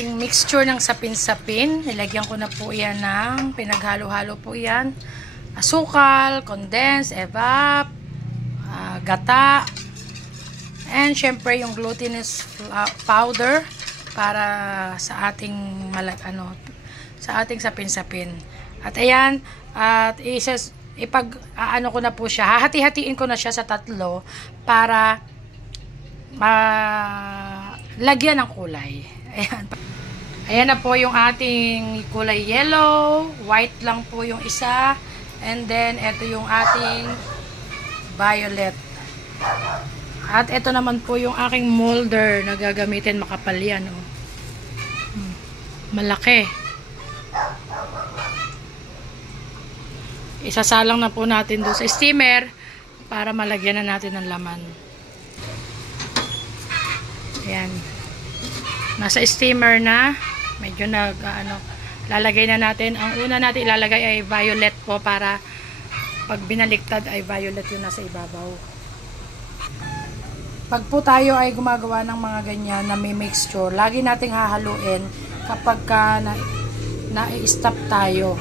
ating mixture ng sapin-sapin. Nilagyan ko na po yan ng pinaghalo-halo po yan. Asukal, condensed, evap, gata, and syempre yung glutinous powder para sa ating sa ating sapin-sapin. At ayan, at ipag-aano ko na po siya. Hahati-hatiin ko na siya sa tatlo para lagyan ng kulay. Ayan. Ayan na po yung ating kulay yellow. White lang po yung isa. And then, ito yung ating violet. At ito naman po yung aking molder na gagamitin. Makapal yan. Oh. Malaki. Isasalang na po natin doon sa steamer para malagyan na natin ng laman. Ayan. Nasa steamer na. Medyo lalagay na natin. Ang una natin ilalagay ay violet po para pag binaliktad ay violet yung nasa ibabaw. Pag po tayo ay gumagawa ng mga ganyan na may mixture, lagi nating hahaluin kapag na-stop tayo.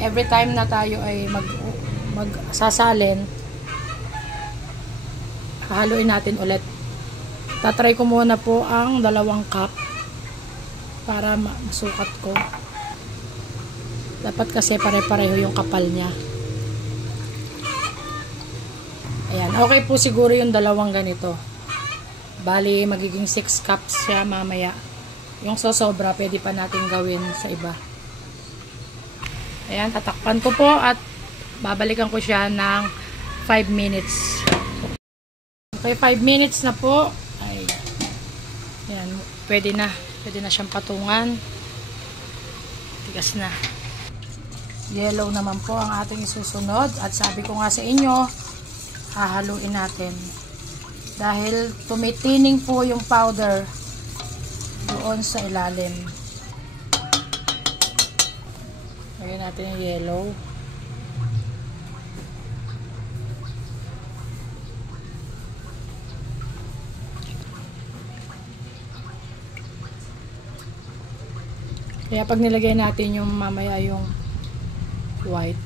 Every time na tayo ay magsasalin, hahaluin natin ulit. Tatry ko muna po ang 2 cup para masukat ko. Dapat kasi pare-pareho yung kapal niya. Ayan. Okay po siguro yung 2 ganito. Bali, magiging 6 cups siya mamaya. Yung sosobra, pwede pa natin gawin sa iba. Ayan, tatakpan ko po at babalikan ko siya ng 5 minutes. Okay, 5 minutes na po. Ayan, pwede na siyang patungan. Tigas na. Yellow naman po ang ating isusunod. At sabi ko nga sa inyo, hahaluin natin. Dahil tumitining po yung powder doon sa ilalim. Lagyan natin yung yellow. Kaya pag nilagay natin yung mamaya yung white,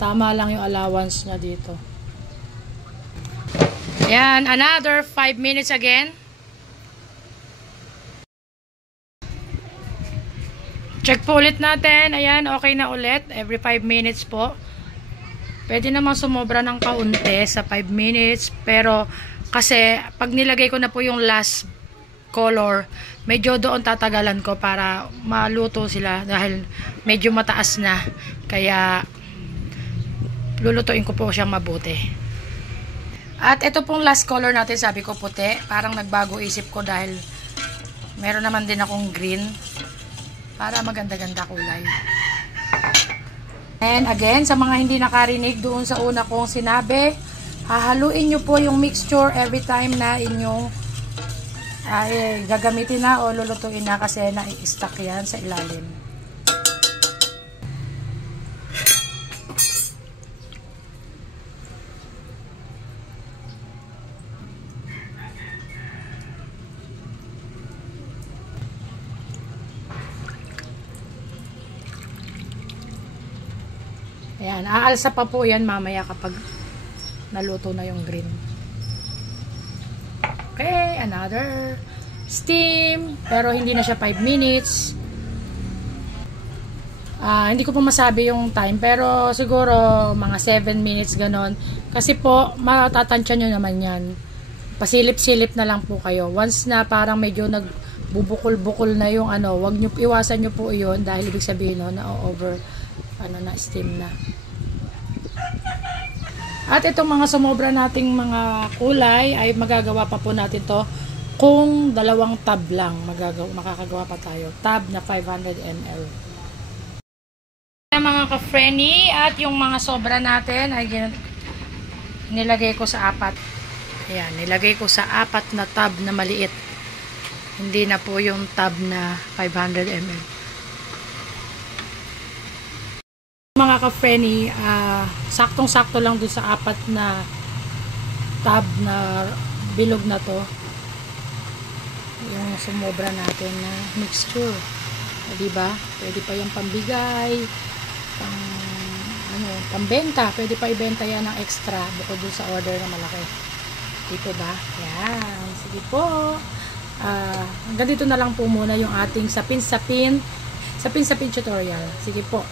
tama lang yung allowance niya dito. Ayan, another 5 minutes again. Check po ulit natin. Ayan, okay na ulit. Every 5 minutes po. Pwede naman sumobra ng kaunti sa 5 minutes. Pero kasi pag nilagay ko na po yung last color, medyo doon tatagalan ko para maluto sila dahil medyo mataas na. Kaya lulutuin ko po siyang mabuti. At ito pong last color natin, sabi ko puti. Parang nagbago isip ko dahil meron naman din akong green para maganda-ganda kulay. And again, sa mga hindi nakarinig doon sa una kong sinabi, hahaluin nyo po yung mixture every time na inyong ay gagamitin na o lulutuin na kasi na-i-stack yan sa ilalim. Ayan, aalsa pa po yan mamaya kapag naluto na yung green. Okay, another steam. Pero hindi na siya 5 minutes. Hindi ko pa masabi yung time. Pero siguro mga 7 minutes ganon. Kasi po, matatansya nyo naman yan. Pasilip-silip na lang po kayo. Once na parang medyo nagbubukol-bukol na yung wag nyo, iwasan nyo po yun. Dahil ibig sabihin na-over, na steam na. At itong mga sumobra nating mga kulay ay magagawa pa po natin to kung 2 tab lang makakagawa pa tayo. Tab na 500 ml. Mga ka-frenny, at yung mga sobra natin ay nilagay ko sa 4. Ayan, nilagay ko sa 4 na tab na maliit. Hindi na po yung tab na 500 ml. Mga ka-frenny, saktong-sakto lang dun sa 4 na tab na bilog na to. yung sumobra natin na mixture. Diba? Pwede pa yung pambigay, pambenta. Pwede pa ibenta yan ng extra bukod dun sa order na malaki. Dito ba? Yan. Sige po. Hanggang dito na lang po muna yung ating sapin-sapin tutorial. Sige po.